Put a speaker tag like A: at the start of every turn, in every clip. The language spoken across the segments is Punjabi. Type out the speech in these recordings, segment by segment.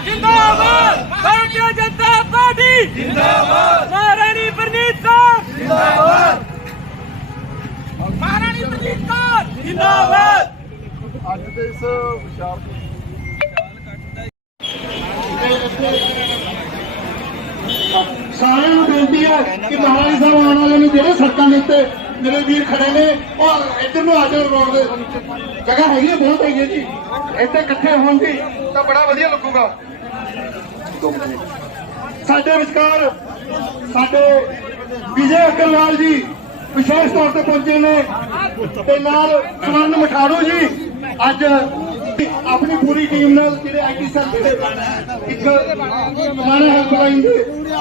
A: जिंदाबाद भारतीय जनता पार्टी जिंदाबाद महारानी परनीत कौर जिंदाबाद महारानी परनीत कौर जिंदाबाद।
B: ਅੱਜ ਦੇ ਇਸ ਵਿਚਾਰ ਸਾਰਿਆਂ ਨੂੰ ਬੇਨਤੀ ਹੈ ਕਿ ਮਹਾਰਾਣੀ ਸਾਹਿਬ ਆਉਣ ਵਾਲੇ ਨੂੰ ਜਿਹੜੇ ਸੜਕਾਂ ਦੇ ਉੱਤੇ ਮੇਰੇ ਵੀਰ ਖੜੇ ਨੇ ਉਹ ਇੱਧਰ ਨੂੰ ਆ ਜਾਓ। ਰੋਡ ਦੇ ਜਗ੍ਹਾ ਹੈਗੀ ਹੈ, ਬਹੁਤ ਹੈਗੀ ਹੈ ਜੀ। ਇੱਥੇ ਇਕੱਠੇ ਹੋਣ ਦੀ ਤਾਂ ਬੜਾ ਵਧੀਆ ਲੱਗੂਗਾ। ਸਾਡੇ ਵਿਚਕਾਰ ਸਾਡੇ ਵਿਜੇ ਅਗਰਵਾਲ ਜੀ ਵਿਸ਼ੇਸ਼ ਤੌਰ ਤੇ ਪਹੁੰਚੇ ਨੇ ਤੇ ਨਾਲ ਸਵਰਨ ਮਠਾੜੂ ਜੀ ਅੱਜ ਆਪਣੀ ਪੂਰੀ ਟੀਮ ਨਾਲ ਜਿਹੜੇ ਆਈਟੀ ਸੈੱਲ ਦੇ ਇੱਕ ਮਾਣਾ ਹੈਲਪਲਾਈਨ ਦੇ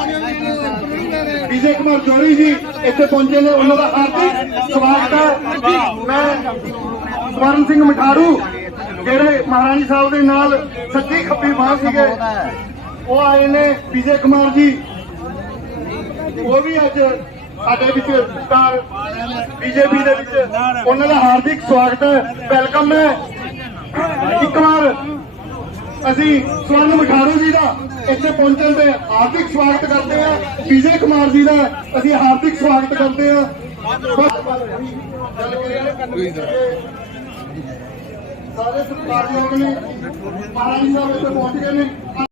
B: ਵਿਜੇ ਕੁਮਾਰ ਜੋੜੀ ਜੀ ਇੱਥੇ ਪਹੁੰਚੇ ਨੇ, ਉਹਨਾਂ ਦਾ ਹਾਰਦਿਕ ਸਵਾਗਤ ਹੈ। ਮੈਂ ਸਵਰਨ ਸਿੰਘ ਮਠਾੜੂ ਜਿਹੜੇ ਮਹਾਰਾਣੀ ਸਾਹਿਬ ਦੇ ਨਾਲ ਸੱਜੀ ਖੱਬੀ ਬਾਂਹ ਸੀਗੇ ਉਹ ਆਏ ਨੇ। ਵਿਜੇ ਕੁਮਾਰ ਜੀ ਉਹ ਵੀ ਅੱਜ ਸਾਡੇ ਵਿੱਚ ਸਟਾਰ ਬੀਜੇਪੀ ਦੇ ਵਿੱਚ, ਉਹਨਾਂ ਦਾ ਹਾਰਦਿਕ ਸਵਾਗਤ ਹੈ, ਵੈਲਕਮ ਹੈ। ਇੱਕ ਵਾਰ ਅਸੀਂ ਸਵਰਨ ਮਠਾੜੂ ਜੀ ਦਾ ਇੱਥੇ ਪਹੁੰਚਣ ਤੇ ਹਾਰਦਿਕ ਸਵਾਗਤ ਕਰਦੇ ਹਾਂ। ਵਿਜੇ ਕੁਮਾਰ ਜੀ ਦਾ ਅਸੀਂ ਹਾਰਦਿਕ ਸਵਾਗਤ ਕਰਦੇ ਹਾਂ। ਸਾਰੇ ਸਤਿਕਾਰਯੋਗ ਨੇ ਮਹਾਰਾਣੀ ਸਾਹਿਬ ਇੱਥੇ ਪਹੁੰਚ ਗਏ ਨੇ।